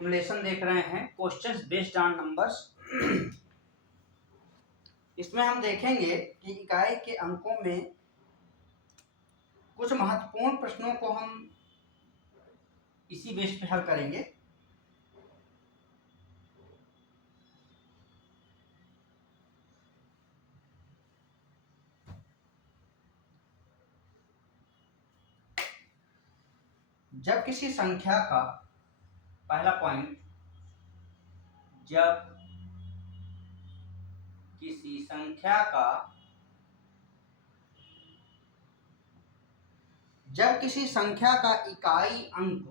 हम लेसन देख रहे हैं क्वेश्चंस बेस्ड ऑन नंबर्स। इसमें हम देखेंगे कि इकाई के अंकों में कुछ महत्वपूर्ण प्रश्नों को हम इसी बेस पे हल करेंगे। जब किसी संख्या का पहला पॉइंट, जब किसी संख्या का इकाई अंक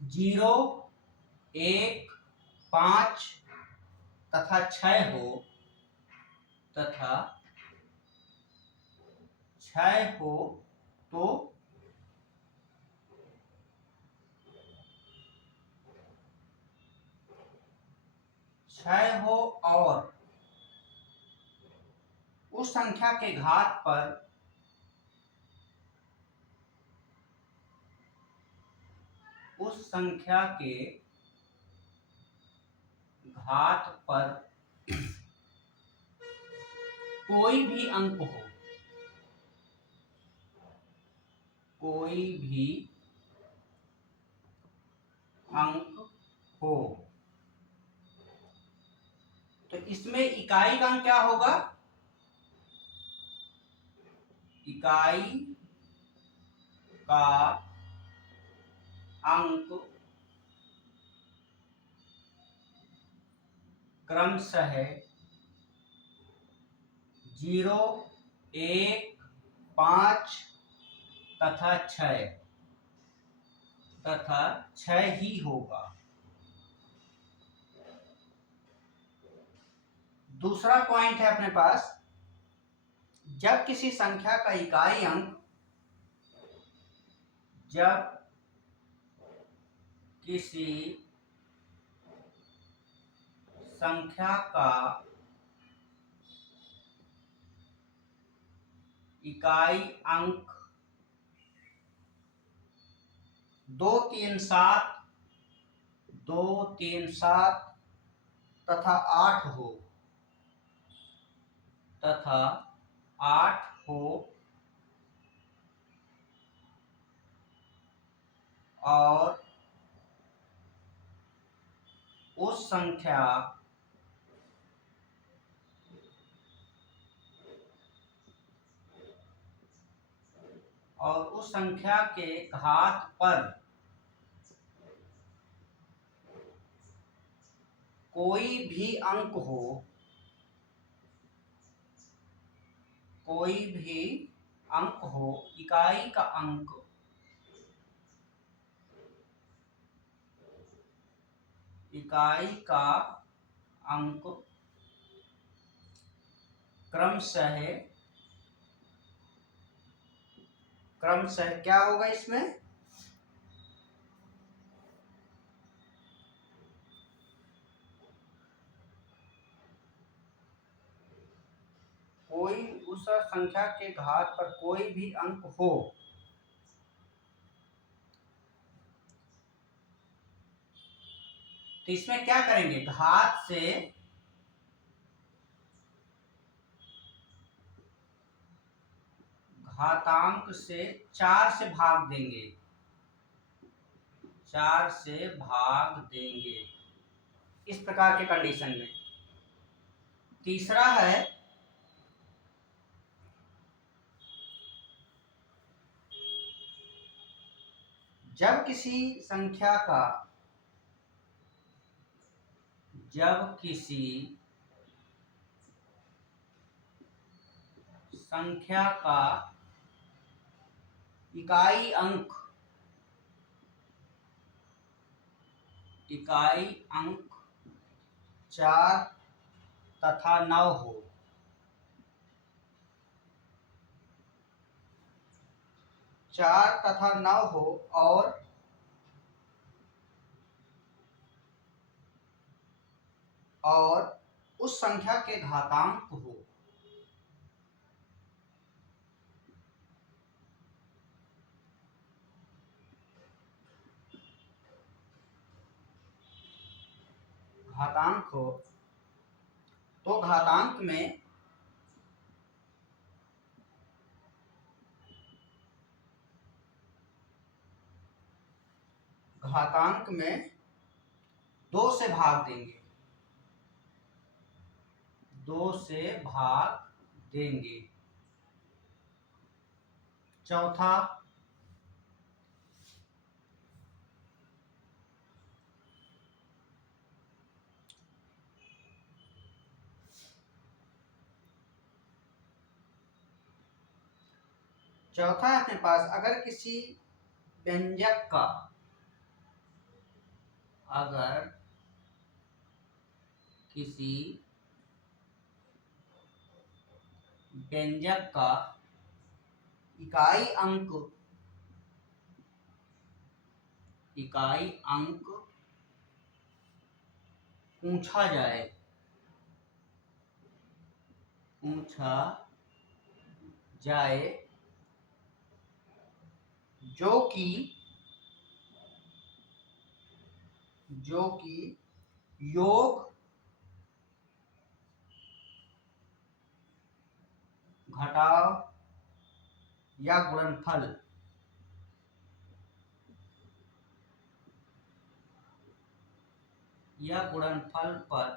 0, 1, 5 तथा 6 हो तो 6 हो और उस संख्या के घात पर कोई भी अंक हो तो इसमें इकाई का अंक क्या होगा? इकाई का अंक क्रमशः 0, 1, 5 तथा 6 ही होगा। दूसरा पॉइंट है अपने पास, जब किसी संख्या का इकाई अंक इकाई अंक 2, 3, 7 तथा 8 हो और उस संख्या के घात पर कोई भी अंक हो, इकाई का अंक क्रमशः क्या होगा इसमें? कोई उस संख्या के घात पर कोई भी अंक हो तो इसमें क्या करेंगे? घातांक से 4 से भाग देंगे इस प्रकार के कंडीशन में। तीसरा है, जब किसी संख्या का इकाई अंक 4 तथा 9 हो और उस संख्या के घातांक घातांक हो तो घातांक में 2 से भाग देंगे, 2 से भाग देंगे। चौथा, चौथा है अपने पास, अगर किसी व्यंजक का इकाई अंक पूछा जाए जो कि योग, घटाव या गुणनफल पर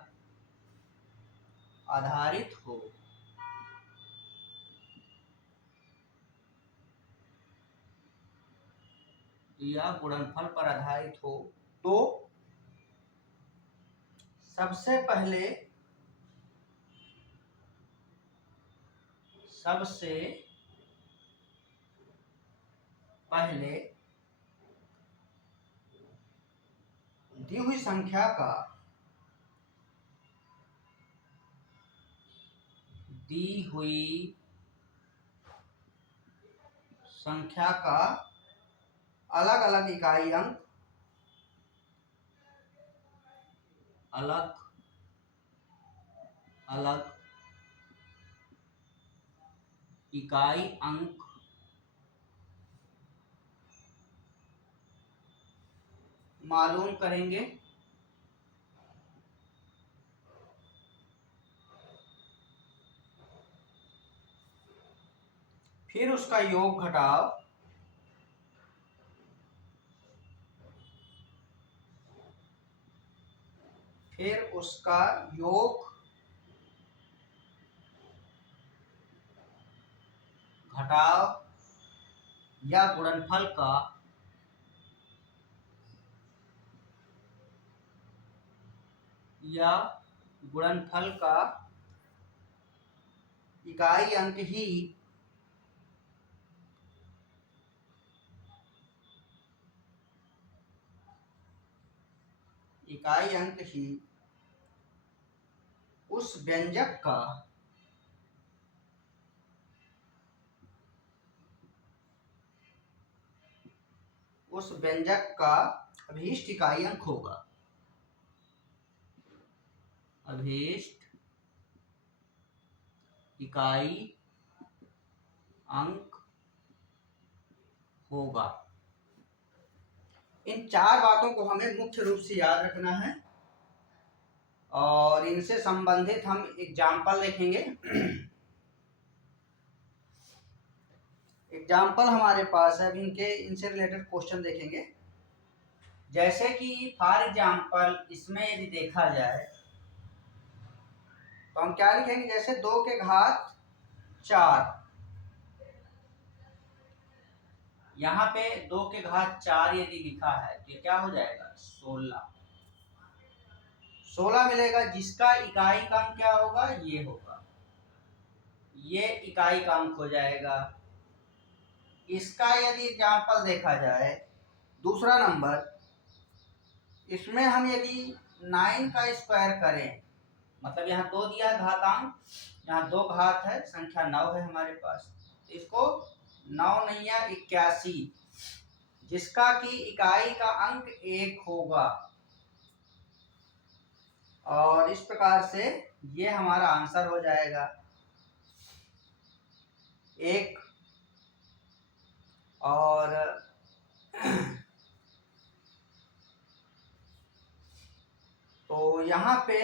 आधारित हो, तो सबसे पहले दी हुई संख्या का अलग अलग इकाई अंक मालूम करेंगे। फिर उसका योग घटाव या गुणनफल का इकाई अंक ही उस व्यंजक का अभीष्ट इकाई अंक होगा। इन 4 बातों को हमें मुख्य रूप से याद रखना है और इनसे संबंधित हम एग्जाम्पल देखेंगे। एग्जाम्पल हमारे पास है, इनसे रिलेटेड क्वेश्चन देखेंगे। जैसे कि फॉर एग्जाम्पल इसमें यदि देखा जाए तो हम क्या लिखेंगे, जैसे 2 के घात 4, यहाँ पे 2 के घात 4 यदि लिखा है तो क्या हो जाएगा, 16 मिलेगा, जिसका इकाई का अंक क्या होगा, ये होगा, ये इकाई का अंक हो जाएगा। इसका यदि एग्जाम्पल देखा जाए, दूसरा नंबर, इसमें हम यदि 9 का स्क्वायर करें, मतलब यहाँ 2 दिया है घातांक, यहाँ 2 घात है, संख्या 9 है हमारे पास, इसको 9 नहीं या 81, जिसका कि इकाई का अंक 1 होगा, और इस प्रकार से ये हमारा आंसर हो जाएगा 1। और तो यहाँ पे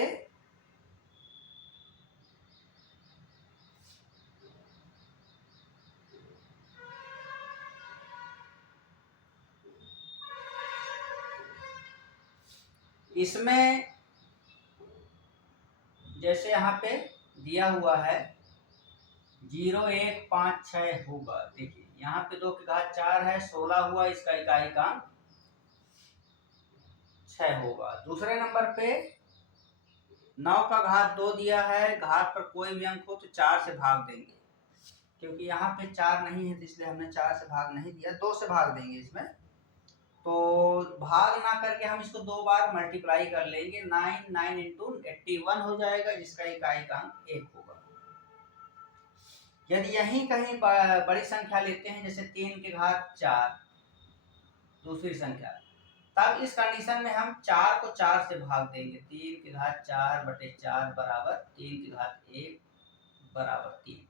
इसमें जैसे यहाँ पे दिया हुआ है 0,156 होगा। देखिए यहाँ पे 2 की घात 4 है, 16 हुआ, इसका इकाई काम 6 होगा। दूसरे नंबर पे 9 का घात 2 दिया है, घात पर कोई भी अंक हो तो 4 से भाग देंगे, क्योंकि यहाँ पे 4 नहीं है तो इसलिए हमने 4 से भाग नहीं दिया, 2 से भाग देंगे इसमें। तो भाग ना करके हम इसको 2 बार मल्टीप्लाई कर लेंगे, 9 इंटू 81 हो जाएगा, जिसका इकाई का अंक 1 होगा। यदि यहीं कहीं बड़ी संख्या लेते हैं, जैसे 3 के घात 4 दूसरी संख्या, तब इस कंडीशन में हम 4 को 4 से भाग देंगे। 3 की घात 4 बटे 4 बराबर 3 की घात 1 बराबर 3।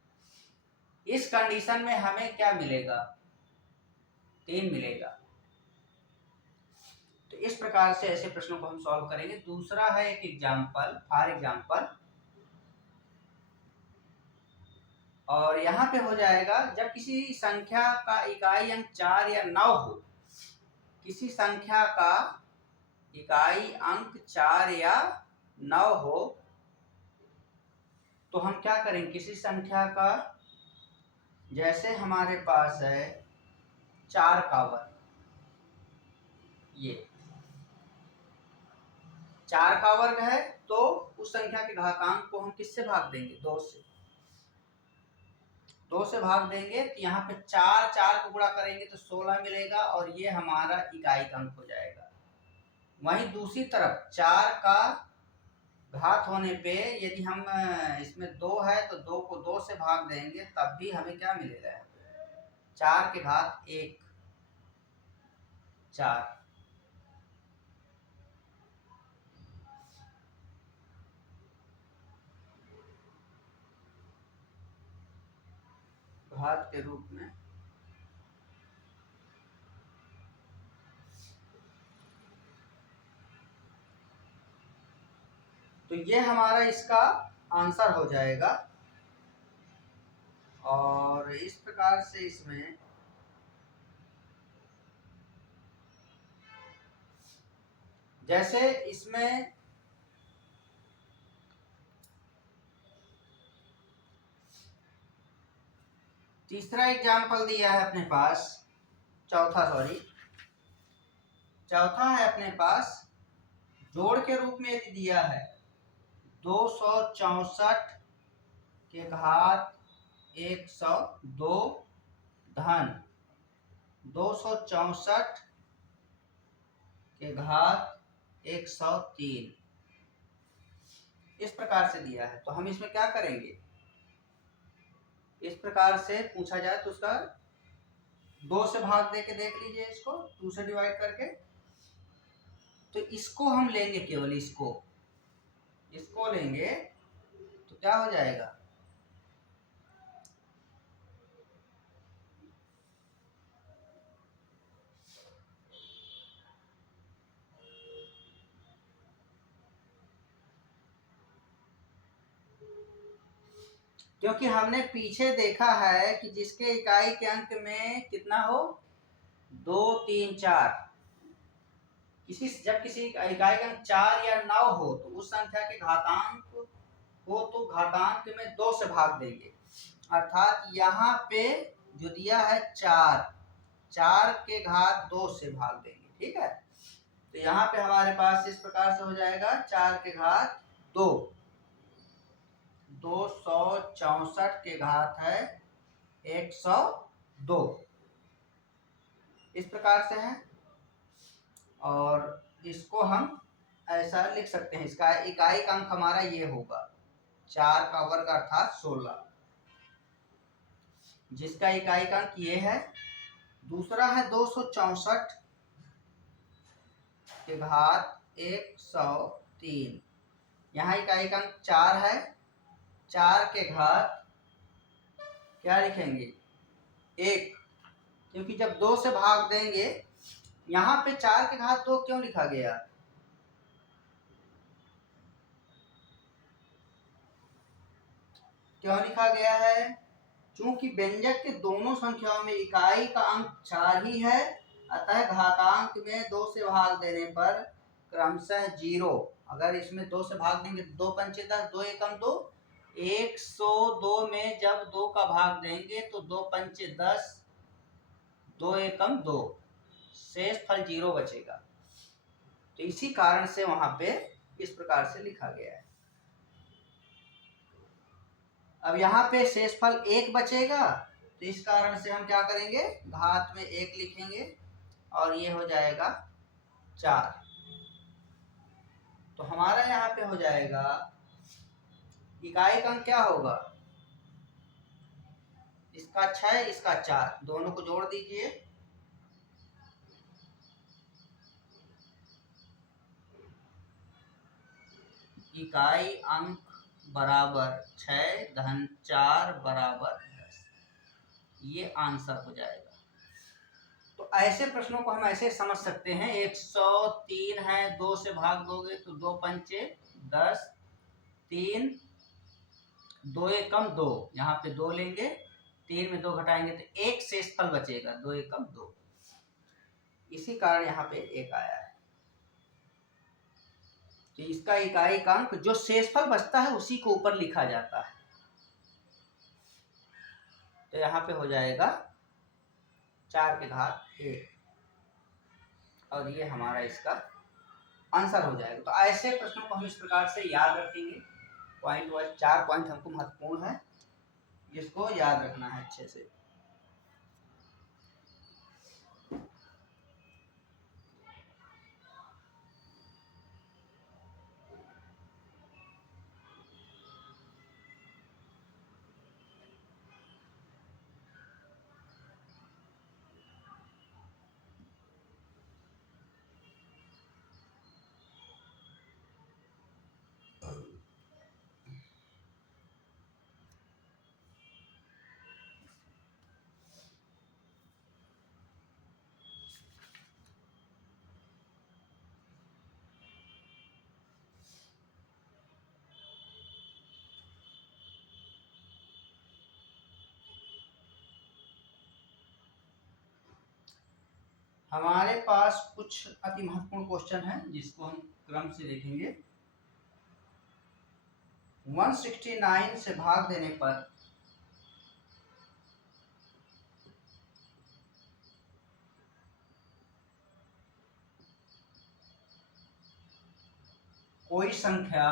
इस कंडीशन में हमें क्या मिलेगा? 3 मिलेगा। तो इस प्रकार से ऐसे प्रश्नों को हम सॉल्व करेंगे। दूसरा है एक एग्जाम्पल, फॉर एग्जाम्पल, और यहाँ पे हो जाएगा जब किसी संख्या का इकाई अंक 4 या 9 हो, किसी संख्या का इकाई अंक 4 या 9 हो, तो हम क्या करेंगे? किसी संख्या का, जैसे हमारे पास है 4 का वर्ग, ये 4 का वर्ग है, तो उस संख्या के घातांक को हम किससे भाग देंगे? 2 से। 2 से भाग देंगे तो यहाँ पे 4 को गुणा करेंगे तो 16 मिलेगा, और ये हमारा इकाई का अंक हो जाएगा। वहीं दूसरी तरफ 4 का घात होने पे यदि हम इसमें 2 है तो 2 को 2 से भाग देंगे, तब भी हमें क्या मिलेगा? 4 के घात 1 4। घात के रूप में तो ये हमारा इसका आंसर हो जाएगा। और इस प्रकार से इसमें जैसे इसमें तीसरा एग्जाम्पल दिया है अपने पास, चौथा है अपने पास, जोड़ के रूप में यदि दिया है 264 के घात 102 धन 264 के घात 103, इस प्रकार से दिया है। तो हम इसमें क्या करेंगे? इस प्रकार से पूछा जाए तो उसका 2 से भाग दे के देख लीजिए, इसको 2 से डिवाइड करके। तो इसको हम लेंगे, केवल इसको लेंगे तो क्या हो जाएगा? क्योंकि हमने पीछे देखा है कि जिसके इकाई के अंक में कितना हो, 2 3 4, जब किसी इकाई का अंक 4 या 9 हो तो उस संख्या के घातांक हो तो घातांक में 2 से भाग देंगे। अर्थात यहाँ पे जो दिया है 4 के घात 2 से भाग देंगे। ठीक है, तो यहाँ पे हमारे पास इस प्रकार से हो जाएगा 4 के घात 2, 264 के घात है 102, इस प्रकार से है। और इसको हम ऐसा लिख सकते हैं, इसका इकाई का अंक हमारा ये होगा 4 का वर्ग अर्थात 16, जिसका इकाई का अंक ये है। दूसरा है 264 के घात 103, यहाँ इकाई का अंक 4 है, 4 के घात क्या लिखेंगे? 1, क्योंकि जब 2 से भाग देंगे, यहाँ पे 4 के घात 2 क्यों लिखा गया? क्यों लिखा गया है? चूंकि व्यंजक के दोनों संख्याओं में इकाई का अंक 4 ही है, अतः घातांक में 2 से भाग देने पर क्रमशः 0। अगर इसमें 2 से भाग देंगे तो 2 पंचे 10, 2 एकम 2, 102 में जब 2 का भाग देंगे तो 2 पंचे 10, 2 एकम 2, शेष फल 0 बचेगा। तो इसी कारण से वहां पे इस प्रकार से लिखा गया है। अब यहाँ पे शेषफल 1 बचेगा, तो इस कारण से हम क्या करेंगे, घात में 1 लिखेंगे और ये हो जाएगा 4। तो हमारा यहाँ पे हो जाएगा इकाई का अंक क्या होगा, इसका 6, इसका 4, दोनों को जोड़ दीजिए। इकाई अंक बराबर 6 धन 4 बराबर 10, ये आंसर हो जाएगा। तो ऐसे प्रश्नों को हम ऐसे समझ सकते हैं, 103 है, 2 से भाग दोगे तो 2 पंचे 10, 3, 2 एकम 2, यहाँ पे 2 लेंगे, 3 में 2 घटाएंगे तो 1 शेषफल बचेगा, 2 एकम 2, इसी कारण यहाँ पे 1 आया है। तो इसका इकाई का अंक जो शेषफल बचता है उसी को ऊपर लिखा जाता है। तो यहाँ पे हो जाएगा 4 के घात 1 और ये हमारा इसका आंसर हो जाएगा। तो ऐसे प्रश्नों को हम इस प्रकार से याद रखेंगे, पॉइंट वाइज 4 पॉइंट हमको महत्वपूर्ण है जिसको याद रखना है अच्छे से। हमारे पास कुछ अति महत्वपूर्ण क्वेश्चन है जिसको हम क्रम से देखेंगे। 169 से भाग देने पर कोई संख्या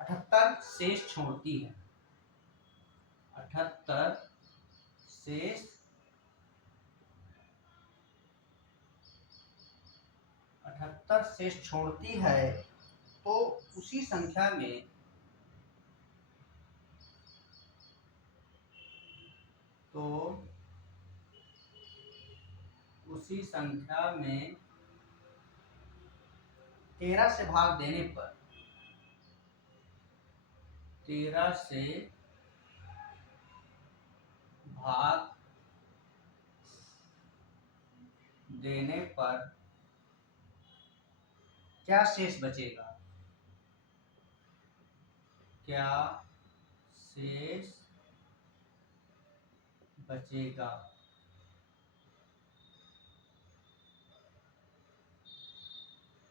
78 शेष छोड़ती है, 78 शेष 78 शेष छोड़ती है, तो उसी संख्या में उसी संख्या में 13 से भाग देने पर 13 से भाग देने पर क्या शेष बचेगा, क्या शेष बचेगा।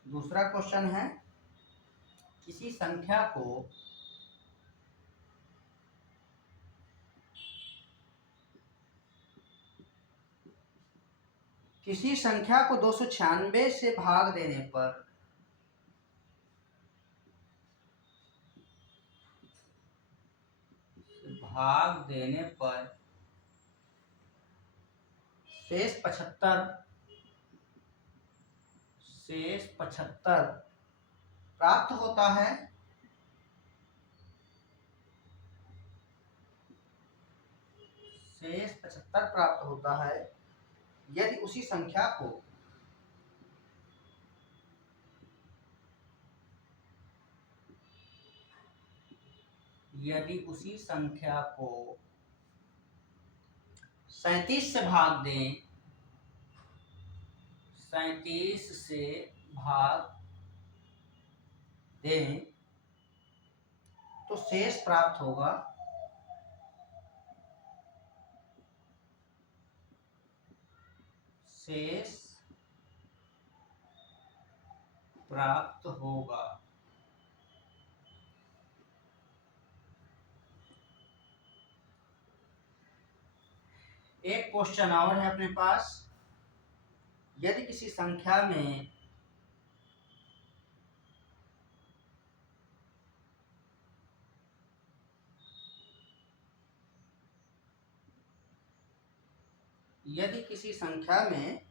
दूसरा क्वेश्चन है, किसी संख्या को 296 से भाग देने पर शेष 75 प्राप्त होता है, शेष 75 प्राप्त होता है यदि उसी संख्या को यदि उसी संख्या को 37 से भाग दें, 37 से भाग दें तो शेष प्राप्त होगा शेष प्राप्त होगा। एक क्वेश्चन और है अपने पास, यदि किसी संख्या में यदि किसी संख्या में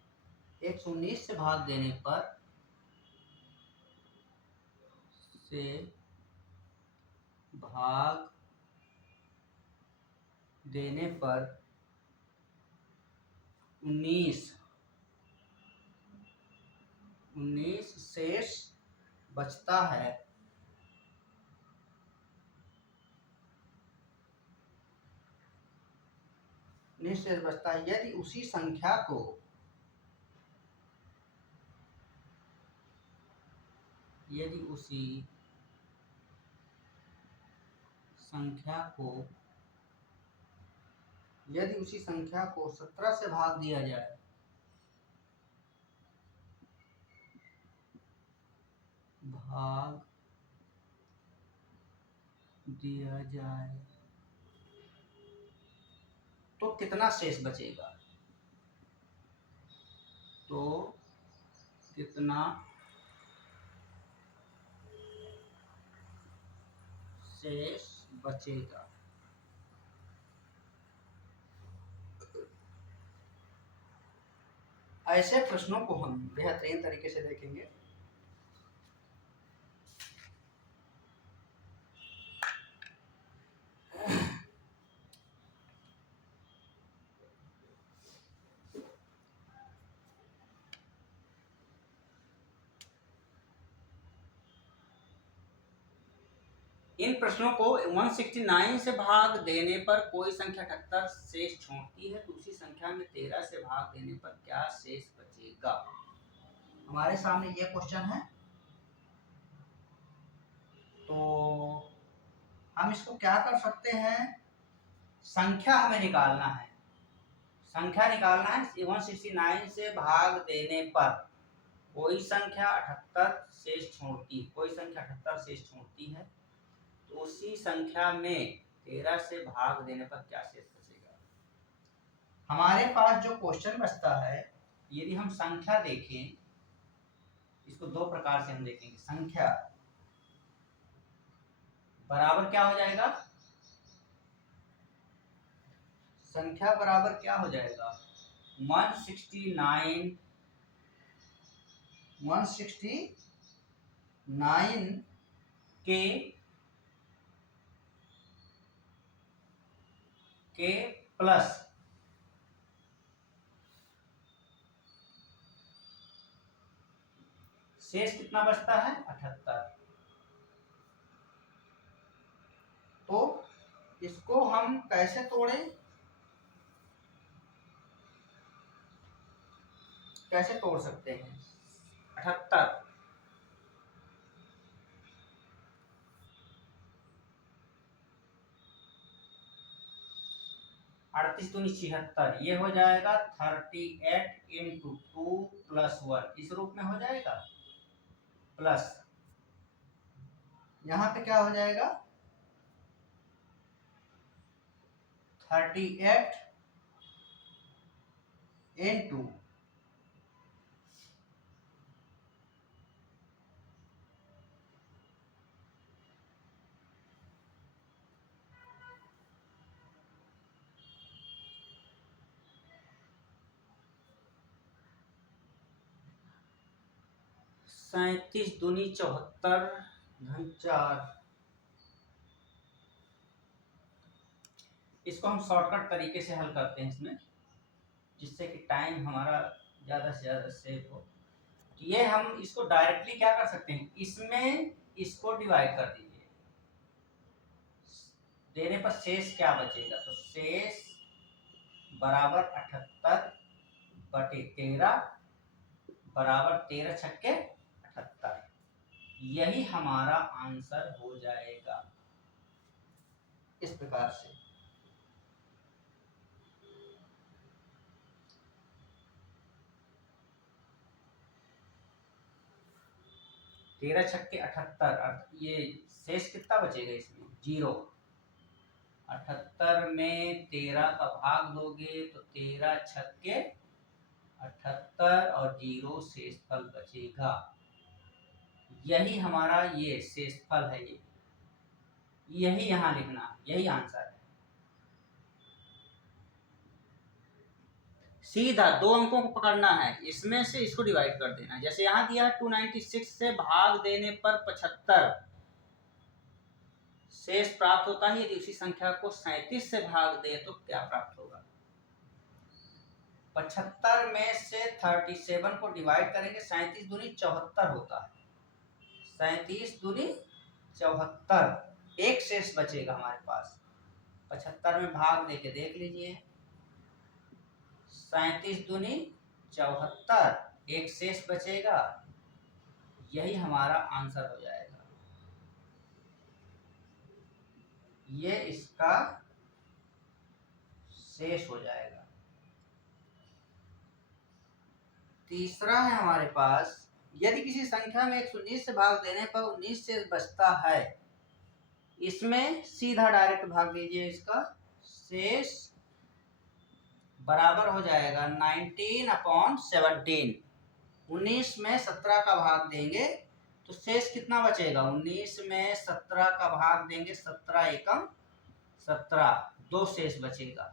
119 से भाग देने पर से भाग देने पर 19 शेष बचता है, यदि उसी संख्या को यदि उसी संख्या को 17 से भाग दिया जाए तो कितना शेष बचेगा, शेष बचेगा। ऐसे प्रश्नों को हम बेहतरीन तरीके से देखेंगे। इन प्रश्नों को 169 से भाग देने पर कोई संख्या 78 शेष छोड़ती है तो उसी संख्या में 13 से भाग देने पर क्या शेष बचेगा। हमारे सामने ये क्वेश्चन है, तो हम इसको क्या कर सकते हैं, संख्या हमें निकालना है। 169 से भाग देने पर कोई संख्या 78 शेष छोड़ती है तो उसी संख्या में 13 से भाग देने पर क्या शेष बचेगा। हमारे पास जो क्वेश्चन बचता है, यदि हम संख्या देखें, इसको दो प्रकार से हम देखेंगे। संख्या बराबर क्या हो जाएगा, संख्या बराबर क्या हो जाएगा 169 के प्लस शेष कितना बचता है 78। तो इसको हम कैसे तोड़ सकते हैं। 78 38 दूनी 76, ये हो जाएगा 38 इंटू 2 प्लस 1, इस रूप में हो जाएगा। प्लस यहाँ पे क्या हो जाएगा 38 इंटू 37 दूनी 74 घन 4। इसको हम शॉर्टकट तरीके से हल करते हैं इसमें, जिससे कि टाइम हमारा ज़्यादा से ज़्यादा सेव हो। तो ये हम इसको डायरेक्टली क्या कर सकते हैं, इसमें इसको डिवाइड कर दीजिए, देने पर शेष क्या बचेगा, तो शेष बराबर 78 बटे 13 बराबर 13 छक्के 78। यही हमारा आंसर हो जाएगा इस प्रकार से। तेरह छक्के 78, ये शेष कितना बचेगा इसमें? 0। 78 में 13 का भाग दोगे तो 13 छक्के 78 और 0 शेषफल बचेगा। यही हमारा ये शेषफल है, यही यहाँ लिखना, यही आंसर है। सीधा 2 अंकों को पकड़ना है, इसमें से इसको डिवाइड कर देना। जैसे यहाँ दिया है 296 से भाग देने पर 75 शेष प्राप्त होता है। यदि उसी संख्या को 37 से भाग दे तो क्या प्राप्त होगा? 75 में से 37 को डिवाइड करेंगे, 37 दूनी 74 होता है। 37 दूनी 74, एक शेष बचेगा हमारे पास। 75 में भाग देके देख लीजिए, 37 दूनी 74, एक शेष बचेगा। यही हमारा आंसर हो जाएगा। ये इसका शेष हो जाएगा। तीसरा है हमारे पास, यदि किसी संख्या में 119 से भाग देने पर 19 से बचता है, इसमें सीधा डायरेक्ट भाग दीजिए। इसका शेष बराबर हो जाएगा 19/17। 19 में 17 का भाग देंगे तो शेष कितना बचेगा? 19 में 17 का भाग देंगे, 17 एकम 17, 2 शेष बचेगा।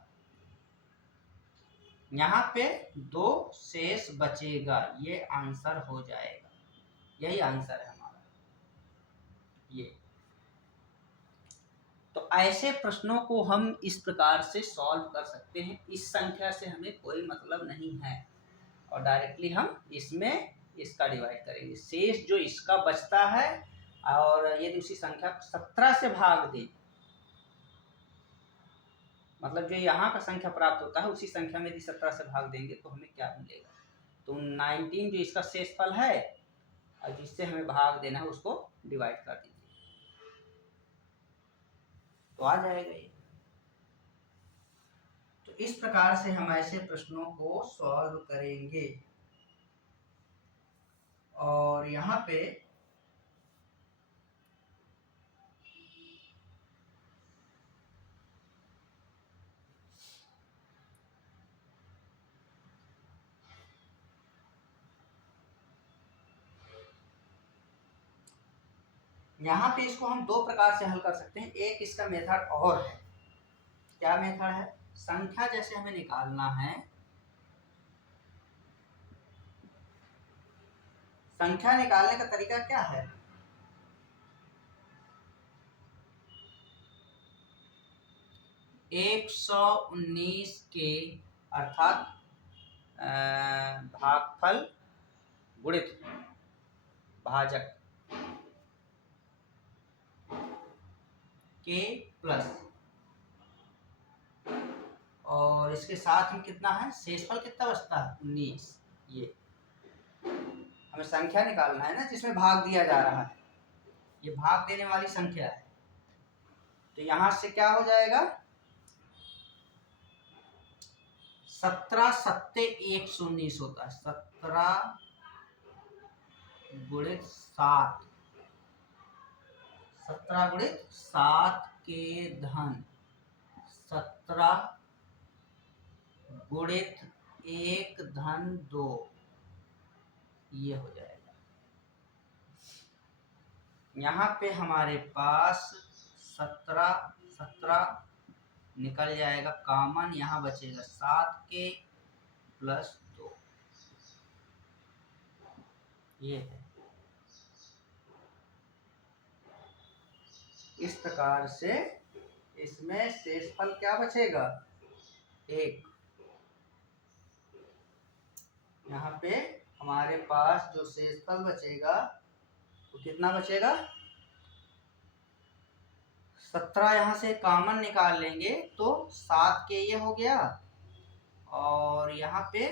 यहाँ पे 2 शेष बचेगा, ये आंसर हो जाएगा। यही आंसर है हमारा ये। तो ऐसे प्रश्नों को हम इस प्रकार से सॉल्व कर सकते हैं। इस संख्या से हमें कोई मतलब नहीं है और डायरेक्टली हम इसमें इसका डिवाइड करेंगे। शेष जो इसका बचता है, और यदि उसी संख्या को 17 से भाग दें, मतलब जो यहाँ का संख्या प्राप्त होता है उसी संख्या में यदि 17 से भाग देंगे तो हमें क्या मिलेगा? तो 19 जो इसका शेषफल है और जिससे हमें भाग देना है उसको डिवाइड कर दीजिए तो आ जाएगा ये। तो इस प्रकार से हम ऐसे प्रश्नों को सॉल्व करेंगे। और यहाँ पे इसको हम 2 प्रकार से हल कर सकते हैं। एक इसका मेथड और है। क्या मेथड है? संख्या जैसे हमें निकालना है, संख्या निकालने का तरीका क्या है? एक 119 के अर्थात भागफल गुणित भाजक के प्लस, और इसके साथ में कितना है? शेषफल कितना बचता है? 19। ये हमें संख्या निकालना है ना जिसमें भाग दिया जा रहा है, ये भाग देने वाली संख्या है। तो यहां से क्या हो जाएगा? 17 सत्ते 119 होता है। 17 गुणित 7, 17 गुणित 7 के धन 17 गुणित 1 धन 2, ये हो जाएगा। यहाँ पे हमारे पास 17 निकल जाएगा कॉमन, यहाँ बचेगा 7 के प्लस 2, ये है। इस प्रकार से इसमें शेषफल क्या बचेगा? 1। यहाँ पे हमारे पास जो शेषफल बचेगा वो कितना बचेगा? 17 यहाँ से कॉमन निकाल लेंगे तो 7 के ये हो गया, और यहाँ पे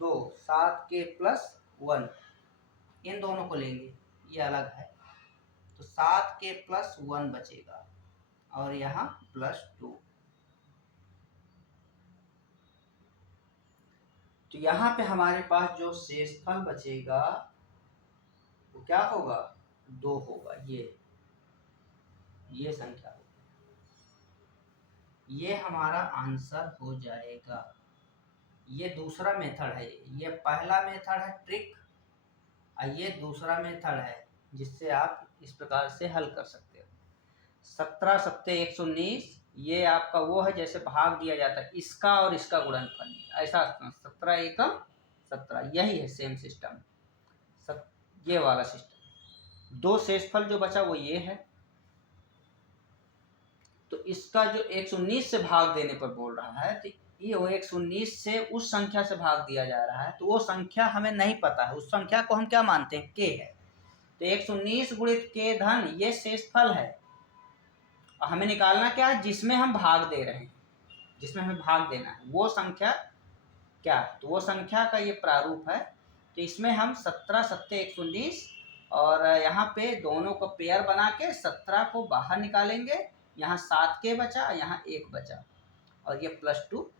2 7k+1, इन दोनों को लेंगे, ये अलग है, तो 7k+1 बचेगा और यहाँ +2। तो यहाँ पे हमारे पास जो शेषफल बचेगा वो क्या होगा, 2 होगा। ये संख्या होगी, ये हमारा आंसर हो जाएगा। ये दूसरा मेथड है, ये पहला मेथड है ट्रिक, और ये दूसरा मेथड है जिससे आप इस प्रकार से हल कर सकते हो। 17 7 119, ये आपका वो है जैसे भाग दिया जाता है, इसका और इसका गुणनफल, ऐसा 17 एकम 17, यही है सेम सिस्टम, ये वाला सिस्टम। 2 शेषफल जो बचा वो ये है, तो इसका जो 119 से भाग देने पर बोल रहा है, तो ये वो 119 से उस संख्या से भाग दिया जा रहा है, तो वो संख्या हमें नहीं पता है, उस संख्या को हम क्या मानते हैं, के है। तो 119 गुणित के धन ये शेषफल है, और हमें निकालना क्या है, जिसमें हम भाग दे रहे हैं, जिसमें हमें भाग देना है वो संख्या क्या है, तो वो संख्या का ये प्रारूप है। तो इसमें हम 17 7 119 और यहाँ पे दोनों को पेयर बना के 17 को बाहर निकालेंगे, यहाँ 7k बचा, यहाँ 1 बचा, और ये +2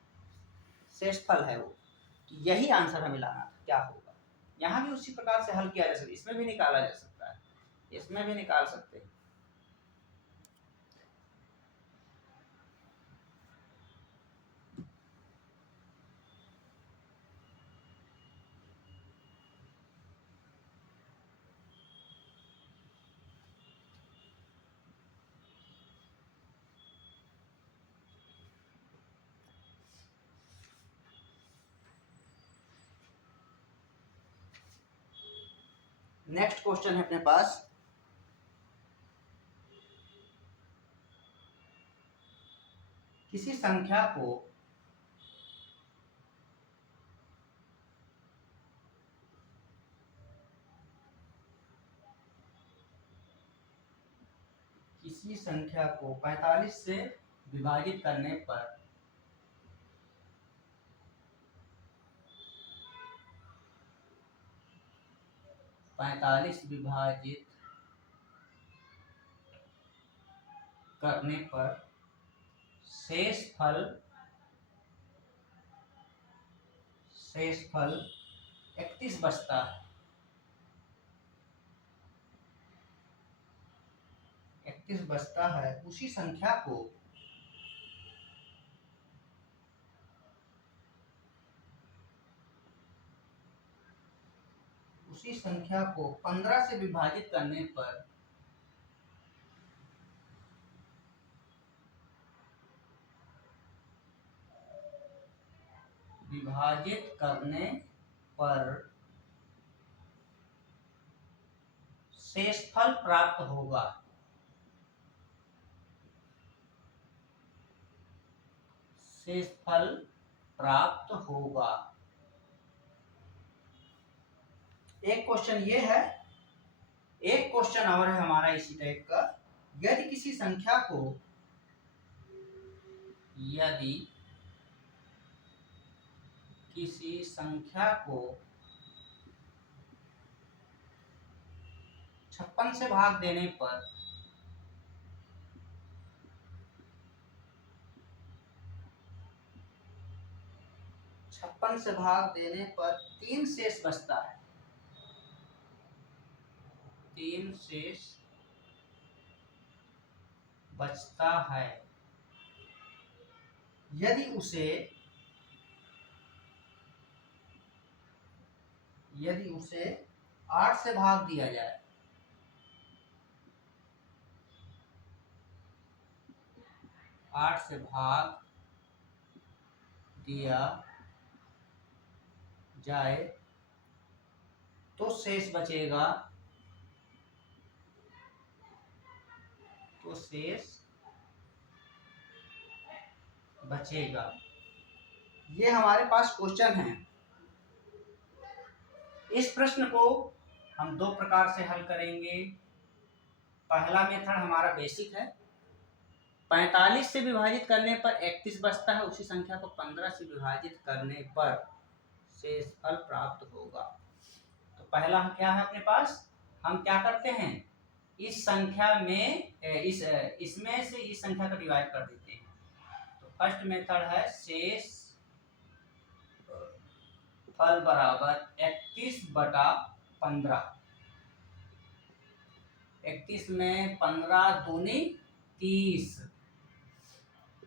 शेषफल है वो। तो यही आंसर हमें लाना था, क्या होगा। यहाँ भी उसी प्रकार से हल किया जा सकता है, इसमें भी निकाला जा सकता है, इसमें भी निकाल सकते हैं। नेक्स्ट क्वेश्चन है अपने पास, किसी संख्या को किसी संख्या को 45 से विभाजित करने पर 45 विभाजित करने पर शेषफल 31 बचता है, 31 बचता है, उसी संख्या को उसी संख्या को 15 से विभाजित करने पर शेषफल प्राप्त होगा। शेषफल प्राप्त होगा। एक क्वेश्चन ये है, एक क्वेश्चन और है हमारा इसी टाइप का, यदि किसी संख्या को 56 से भाग देने पर 3 शेष बचता है, 3 शेष बचता है, यदि उसे 8 से भाग दिया जाए, 8 से भाग दिया जाए तो शेष बचेगा, ये हमारे पास क्वेश्चन है। इस प्रश्न को हम 2 प्रकार से हल करेंगे। पहला मेथड हमारा बेसिक है, 45 से विभाजित करने पर 31 बचता है, उसी संख्या को 15 से विभाजित करने पर शेषफल प्राप्त होगा। तो पहला हम क्या है अपने पास, हम क्या करते हैं, इस संख्या में इसमें से इस संख्या को डिवाइड कर देते हैं। तो फर्स्ट मेथड है शेष फल बराबर 31/15। 31 में 15 दूनी 30,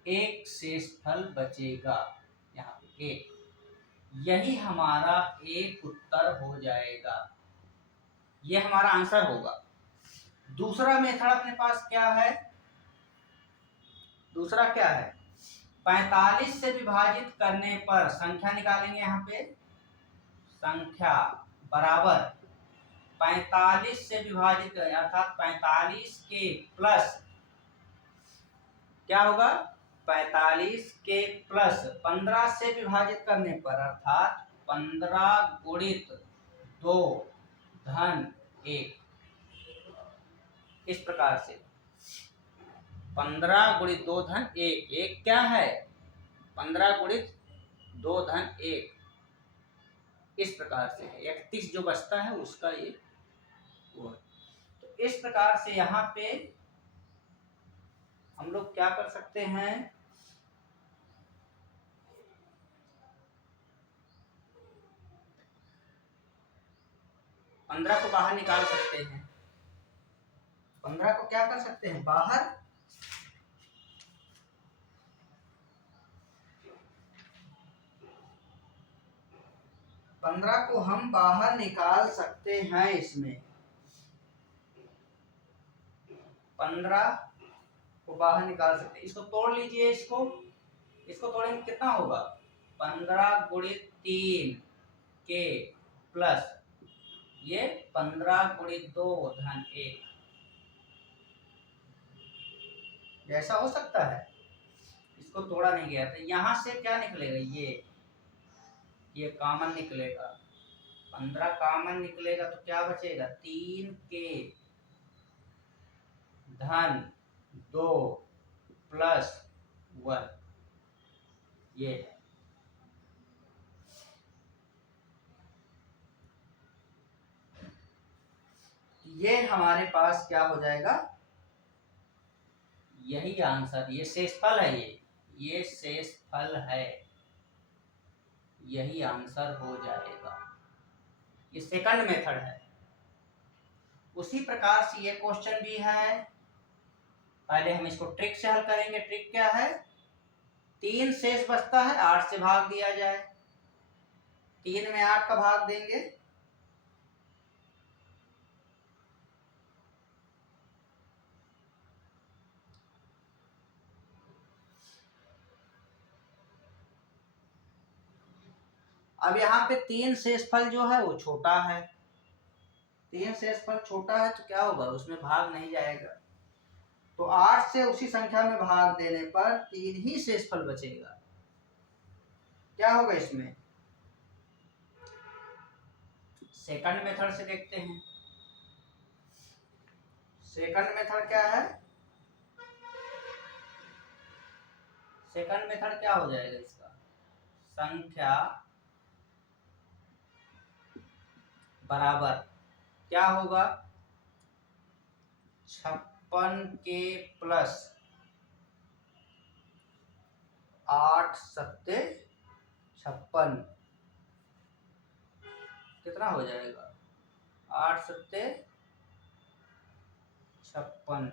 एक शेषफल बचेगा, यहाँ पे एक, यही हमारा एक उत्तर हो जाएगा, ये हमारा आंसर होगा। दूसरा मेथड अपने पास क्या है, दूसरा क्या है, 45 से विभाजित करने पर संख्या निकालेंगे, यहाँ पे संख्या बराबर 45 से विभाजित अर्थात 45 के प्लस क्या होगा, 45 के प्लस 15 से विभाजित करने पर अर्थात 15 गुणित 2 धन 1, इस प्रकार से 15 गुणित 2 धन 1, एक क्या है 15 गुणित 2 धन 1, इस प्रकार से 31 जो बचता है उसका ये वो। तो इस प्रकार से यहाँ पे हम लोग क्या कर सकते हैं, पंद्रह को बाहर निकाल सकते हैं, 15 को क्या कर सकते हैं बाहर, पंद्रह को हम बाहर निकाल सकते हैं। इसमें 15 को बाहर निकाल सकते हैं, इसको तोड़ लीजिए, इसको तोड़ेंगे कितना होगा, 15 गुणित 3 के प्लस ये 15 गुणित 2 धन 1, जैसा हो सकता है, इसको तोड़ा नहीं गया था। यहां से क्या निकलेगा, ये कॉमन निकलेगा, 15 कॉमन निकलेगा तो क्या बचेगा, 3 के धन 2 प्लस 1, ये हमारे पास क्या हो जाएगा, यही आंसर, ये शेषफल है, ये शेषफल है, यही आंसर हो जाएगा। ये सेकंड मेथड है। उसी प्रकार से ये क्वेश्चन भी है, पहले हम इसको ट्रिक से हल करेंगे। ट्रिक क्या है, 3 शेष बचता है, 8 से भाग दिया जाए, 3 में 8 का भाग देंगे, अब यहाँ पे 3 शेषफल जो है वो छोटा है, 3 शेषफल छोटा है तो क्या होगा, उसमें भाग नहीं जाएगा, तो 8 से उसी संख्या में भाग देने पर 3 ही शेषफल बचेगा। क्या होगा इसमें, सेकंड मेथड से देखते हैं। सेकंड मेथड क्या है, सेकंड मेथड क्या हो जाएगा इसका, संख्या बराबर क्या होगा, 56 के प्लस 8 सत्ते 56, कितना हो जाएगा, 8 सत्ते 56,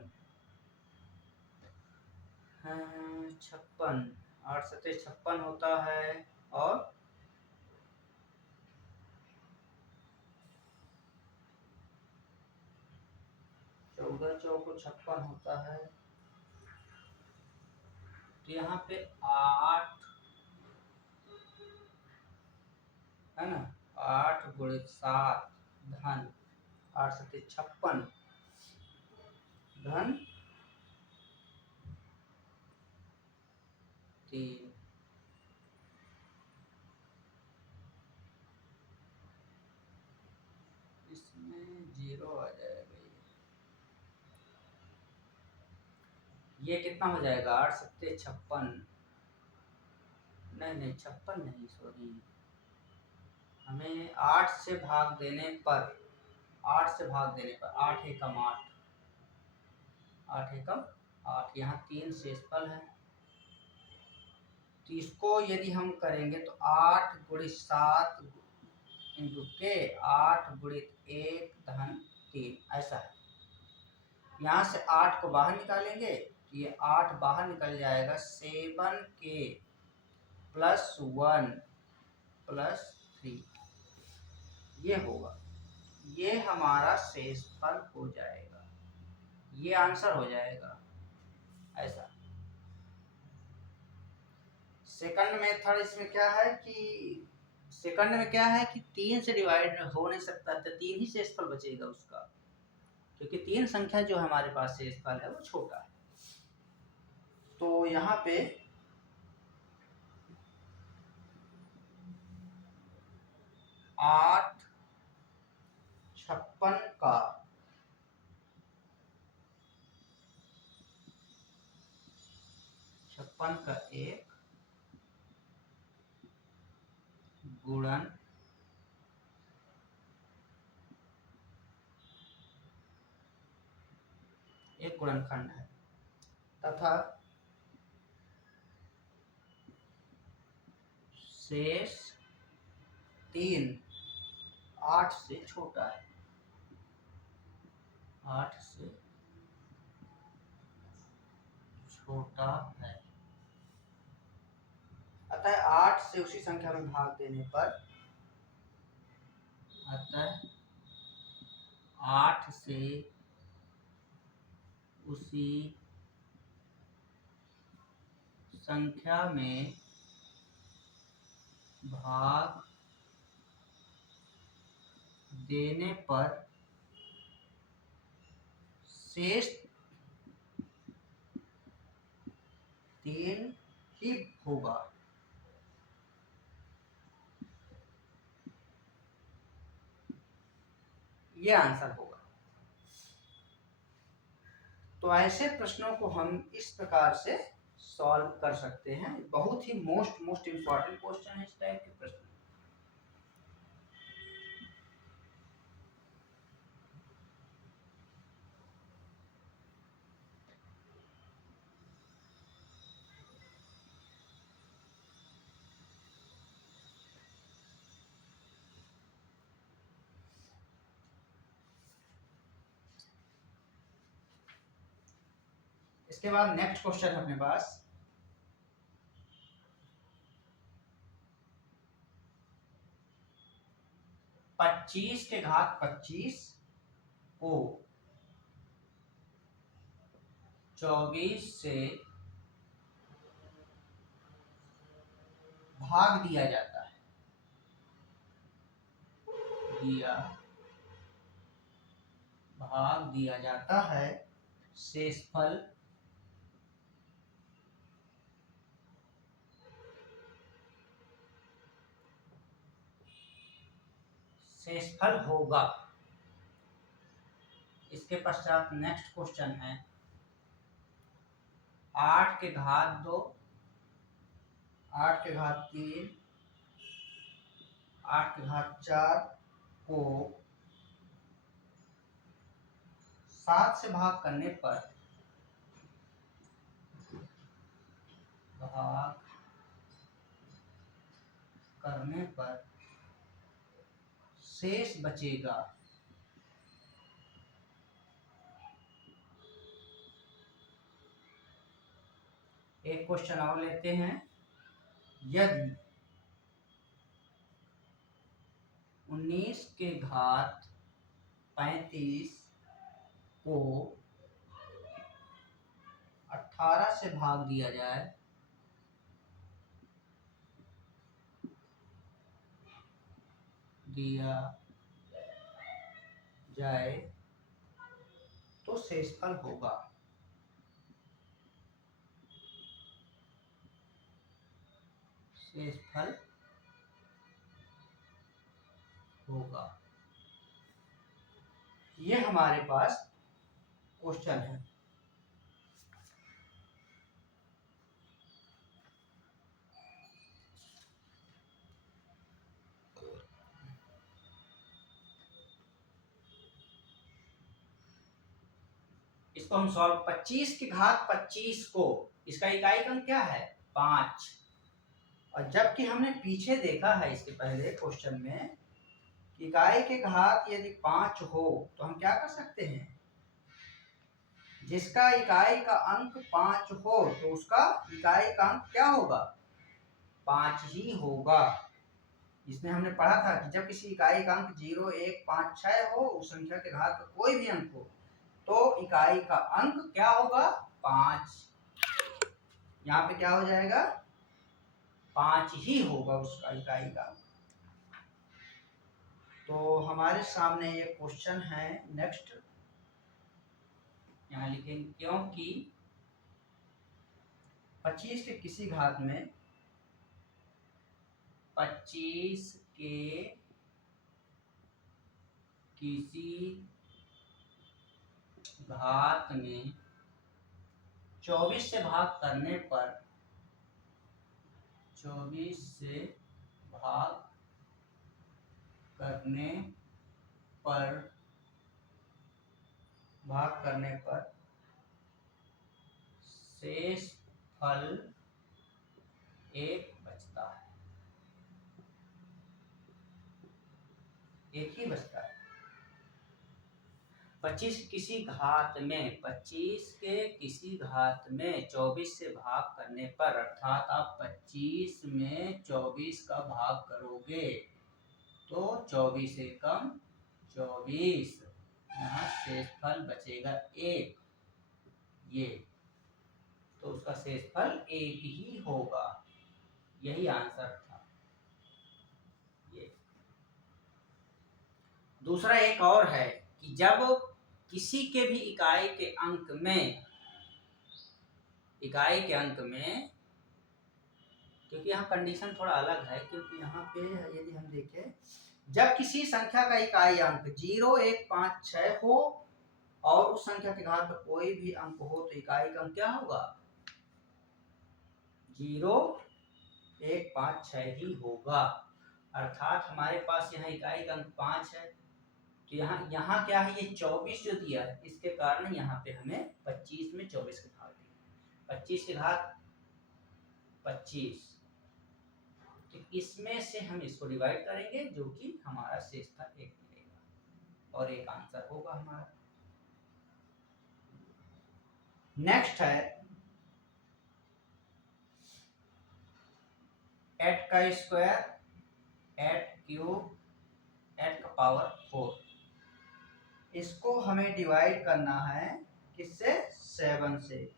56, 8 सत्ते 56 होता है, और 14 चौको 56 होता है, तो यहाँ पे 8 है ना, 8 गुणित 7 धन 8 सत्ते 56 धन 3, इसमें 0 आ जाएगा, ये कितना हो जाएगा, 8 सत्ते 56, नहीं 56 नहीं, सॉरी हमें 8 से भाग देने पर 8 एकम 8, 8 एकम 8, यहाँ 3 शेषफल है। तो इसको यदि हम करेंगे तो 8 गुणित 7 इंटू के 8 गुणित 1 धन 3 ऐसा है। यहाँ से 8 को बाहर निकालेंगे तो ये 8 बाहर निकल जाएगा, 7k प्लस 1 प्लस 3 ये होगा। ये हमारा शेषफल हो जाएगा, ये आंसर हो जाएगा ऐसा। सेकंड मेथड इसमें क्या है कि सेकंड में क्या है कि 3 से डिवाइड हो नहीं सकता, तो 3 ही शेषफल बचेगा उसका, क्योंकि 3 संख्या जो हमारे पास शेषफल है वो छोटा है। तो यहाँ पे 8 56 का 1 गुणन 1 गुणनखंड है, तथा शेष 3 8 से छोटा है, 8 से छोटा है। अतः 8 से उसी संख्या में भाग देने पर, अतः 8 से उसी संख्या में भाग देने पर शेष 3 ही होगा। ये आंसर होगा। तो ऐसे प्रश्नों को हम इस प्रकार से सॉल्व कर सकते हैं। बहुत ही मोस्ट इम्पॉर्टेंट क्वेश्चन है इस टाइप के प्रश्न। इसके बाद नेक्स्ट क्वेश्चन अपने पास 25 के घात 25 को 24 से भाग दिया जाता है, भाग दिया जाता है। शेषफल होगा। इसके पश्चात नेक्स्ट क्वेश्चन है 8 के घात 2, 8 के घात 3, 8 के घात 4 को 7 से भाग करने पर शेष बचेगा। एक क्वेश्चन और लेते हैं। यदि 19 के घात 35 को 18 से भाग दिया जाए तो शेषफल होगा। शेषफल होगा। ये हमारे पास क्वेश्चन है। इसको हम सॉल्व 25 की घात 25 को, इसका इकाई अंक क्या है 5। और जबकि हमने पीछे देखा है इसके पहले क्वेश्चन में इकाई के घात यदि 5 हो तो हम क्या कर सकते हैं, जिसका इकाई का अंक 5 हो तो उसका इकाई का अंक क्या होगा 5 ही होगा। इसमें हमने पढ़ा था कि जब किसी इकाई का अंक 0, 1, 5, 6 हो, उस संख्या के घात का कोई भी अंक हो तो इकाई का अंक क्या होगा 5। यहाँ पे क्या हो जाएगा 5 ही होगा उसका इकाई का। तो हमारे सामने ये क्वेश्चन है नेक्स्ट, यहाँ लिखेंगे क्योंकि 25 के किसी घात में 25 के किसी घात में 24 से भाग करने पर 24 से भाग करने पर शेष फल 1 बचता है, एक ही बचता है। 25 किसी घात में 25 के किसी घात में 24 से भाग करने पर, अर्थात आप 25 में 24 का भाग करोगे तो 24 एकम 24, यहाँ शेषफल बचेगा 1, ये तो उसका शेषफल 1 ही होगा, यही आंसर था। ये दूसरा एक और है कि जब किसी के भी इकाई के अंक में, क्योंकि यहाँ कंडीशन थोड़ा अलग है, क्योंकि यहाँ पे यदि हम देखें जब किसी संख्या का इकाई अंक 0, 1, 5, 6 हो और उस संख्या के घात पर कोई भी अंक हो तो इकाई का अंक क्या होगा 0, 1, 5, 6 ही होगा। अर्थात हमारे पास यहाँ इकाई का अंक 5 है तो यहाँ क्या है, ये 24 जो दिया है इसके कारण यहाँ पे हमें 25 में 24 के भाग दिया, 25 के घात 25, तो इसमें से हम इसको डिवाइड करेंगे जो कि हमारा शेष था 1 मिलेगा और एक आंसर होगा हमारा। नेक्स्ट है 8 का स्क्वायर, 8 क्यूब, 8 का पावर 4, इसको हमें डिवाइड करना है किससे 7 से।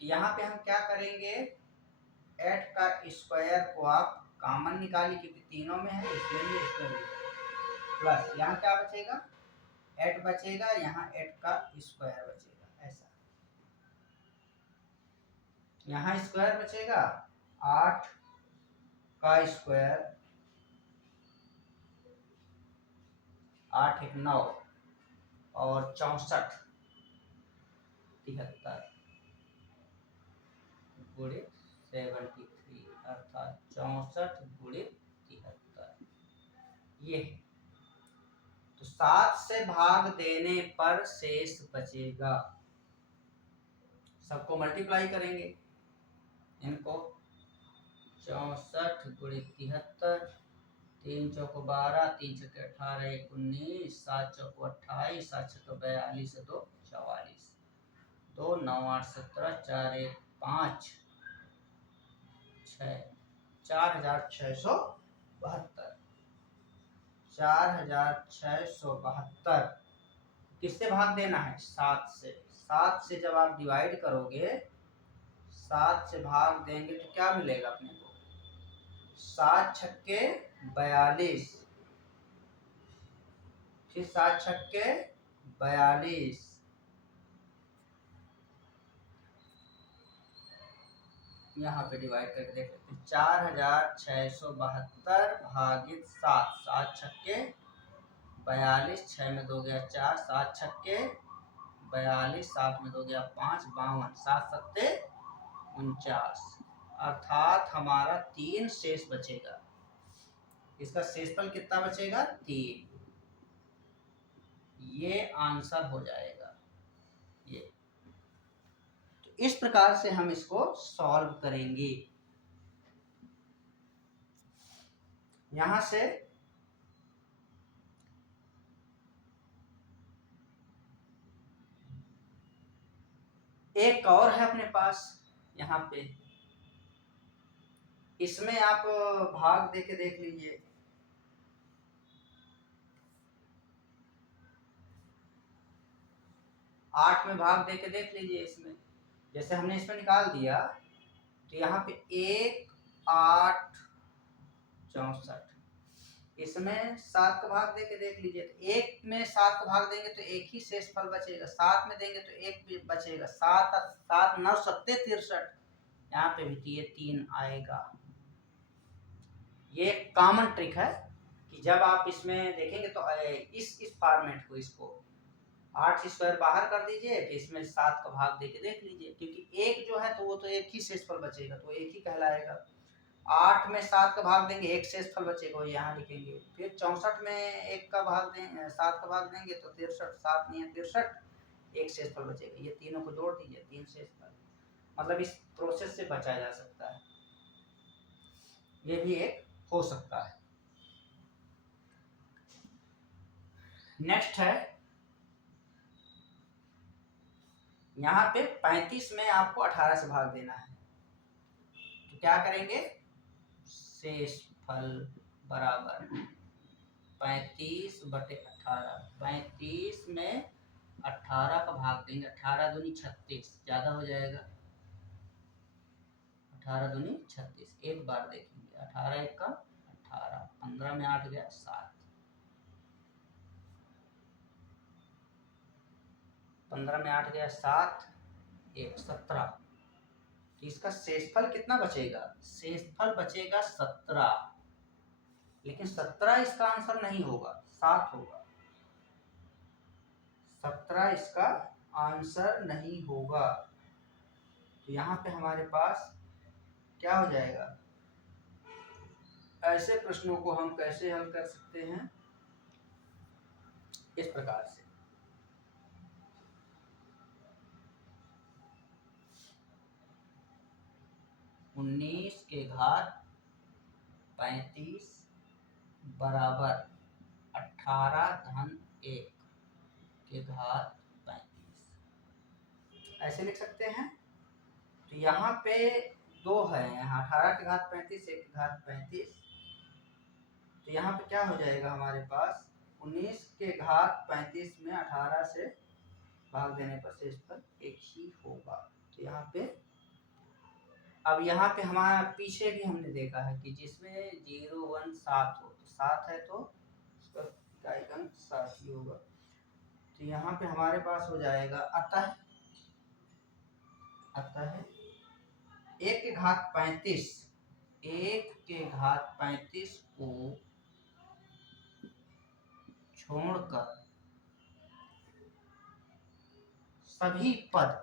यहाँ पे हम क्या करेंगे 8 का स्क्वायर को आप कॉमन निकालिए क्योंकि तीनों में है, इसमें भी इसमें भी, प्लस यहाँ क्या बचेगा 8 बचेगा, यहाँ 8 का स्क्वायर बचेगा, ऐसा यहाँ स्क्वायर बचेगा 8 का स्क्वायर, 8 1 9 और 64 73 गुणित 73, अर्थात 64 गुणित 73, ये तो 7 से भाग देने पर शेष बचेगा। सबको मल्टीप्लाई करेंगे इनको, 64 गुणित 73, 3 चौको 12, 3 छक्के 18, 1 19, 7 चौको 28, 7 छक्के 42, 2 44, 2 9 8 17, 4 1 5 6, 4672, 4672 किससे भाग देना है 7 से। 7 से जब आप डिवाइड करोगे, 7 से भाग देंगे तो क्या मिलेगा अपने को 7 छक्के 42, फिर 7 छक्के 42, यहाँ पे डिवाइड करके देख सकते हैं 4672 भागित 7, 7 छक्के 42, 6 में 2 गया 4, 7 छक्के 42, 7 में 2 गया 5, 52, 7 सत्ते 49, अर्थात हमारा 3 शेष बचेगा। इसका शेषफल कितना बचेगा 3, ये आंसर हो जाएगा ये। इस प्रकार से हम इसको सॉल्व करेंगे। यहां से एक और है अपने पास यहाँ पे, इसमें आप भाग दे के देख लीजिए। आठ में भाग दे के देख लीजिए। इसमें जैसे हमने इसमें निकाल दिया तो यहाँ पे 1, 8, 64, इसमें 7 का भाग दे के देख लीजिए। तो 1 में 7 का भाग देंगे तो एक ही शेष फल बचेगा, 7 में देंगे तो एक भी बचेगा। 7 7 9 7 63, यहाँ पे भी ये 3 आएगा। ये कॉमन ट्रिक है कि जब आप इसमें देखेंगे तो इस फॉर्मेट को, इसको 8 स्क्वायर बाहर कर दीजिए, फिर इसमें 7 का भाग देके देख लीजिए, क्योंकि एक जो है तो वो तो एक ही शेषफल बचेगा, तो एक ही कहलाएगा। 8 में 7 का भाग देंगे, एक शेषफल बचेगा, वो यहाँ लिखेंगे। फिर 64 में 1 का भाग देंगे, 7 का भाग देंगे तो 63, 7 नहीं है 63, एक शेषफल बचेगा। ये तीनों को जोड़ दीजिए, 3 शेषफल। मतलब इस प्रोसेस से बचा जा सकता है, ये भी एक हो सकता है। नेक्स्ट है, यहाँ पे 35 में आपको 18 से भाग देना है, तो क्या करेंगे, शेषफल बराबर 35/18। 35 में 18 का भाग देंगे, 18 दूनी 36, ज्यादा हो जाएगा, 18 दूनी 36। एक बार देखेंगे, 18 1 का 18, 15 में 8 गया 7, 15 में 8 गया 7, 1 17। तो इसका शेषफल कितना बचेगा, शेषफल बचेगा 17, लेकिन 17 इसका आंसर नहीं होगा, 7 होगा। 17 इसका आंसर नहीं होगा। तो यहाँ पे हमारे पास क्या हो जाएगा, ऐसे प्रश्नों को हम कैसे हल कर सकते हैं, इस प्रकार से। उन्नीस के घात 35 बराबर 18 धन 1 के घात 35, ऐसे लिख सकते हैं। तो यहाँ पे दो है, यहाँ 18 के घात 35, 1 के घात 35। तो यहाँ पे क्या हो जाएगा हमारे पास, 19 के घात 35 में 18 से भाग देने पर शेषफल एक ही होगा। तो यहाँ पे, अब यहाँ पे हमारा पीछे भी हमने देखा है कि जिसमें 0 1 7 हो, तो 7 है तो उसका इकाई अंक 7 ही होगा। तो यहाँ पे हमारे पास हो जाएगा अतः 1 के घात 35, 1 के घात 35 को छोड़कर सभी पद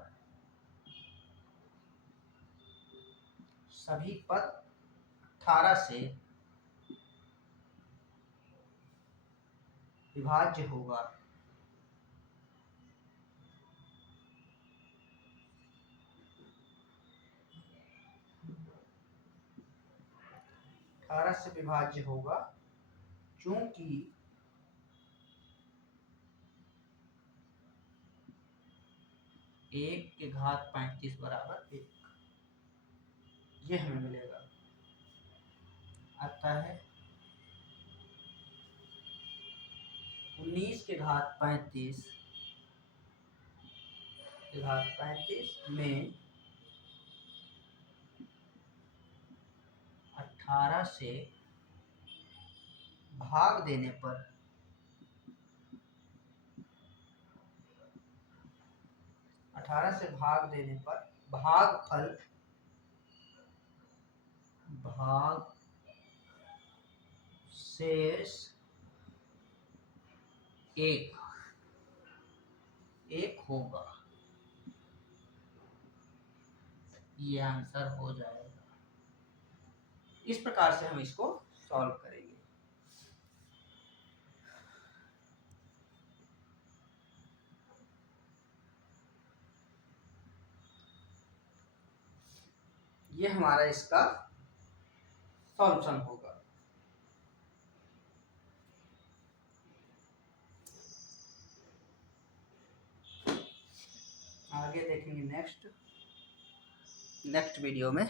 18 से विभाज्य होगा। 18 से विभाज्य होगा, क्योंकि 1 के घात 35 बराबर 1, ये हमें मिलेगा। अतः 19 के घात 35 में 18 से भाग देने पर भागफल शेष 1 होगा। ये आंसर हो जाएगा। इस प्रकार से हम इसको सॉल्व करेंगे। ये हमारा इसका सॉल्यूशन होगा। आगे देखेंगे नेक्स्ट वीडियो में।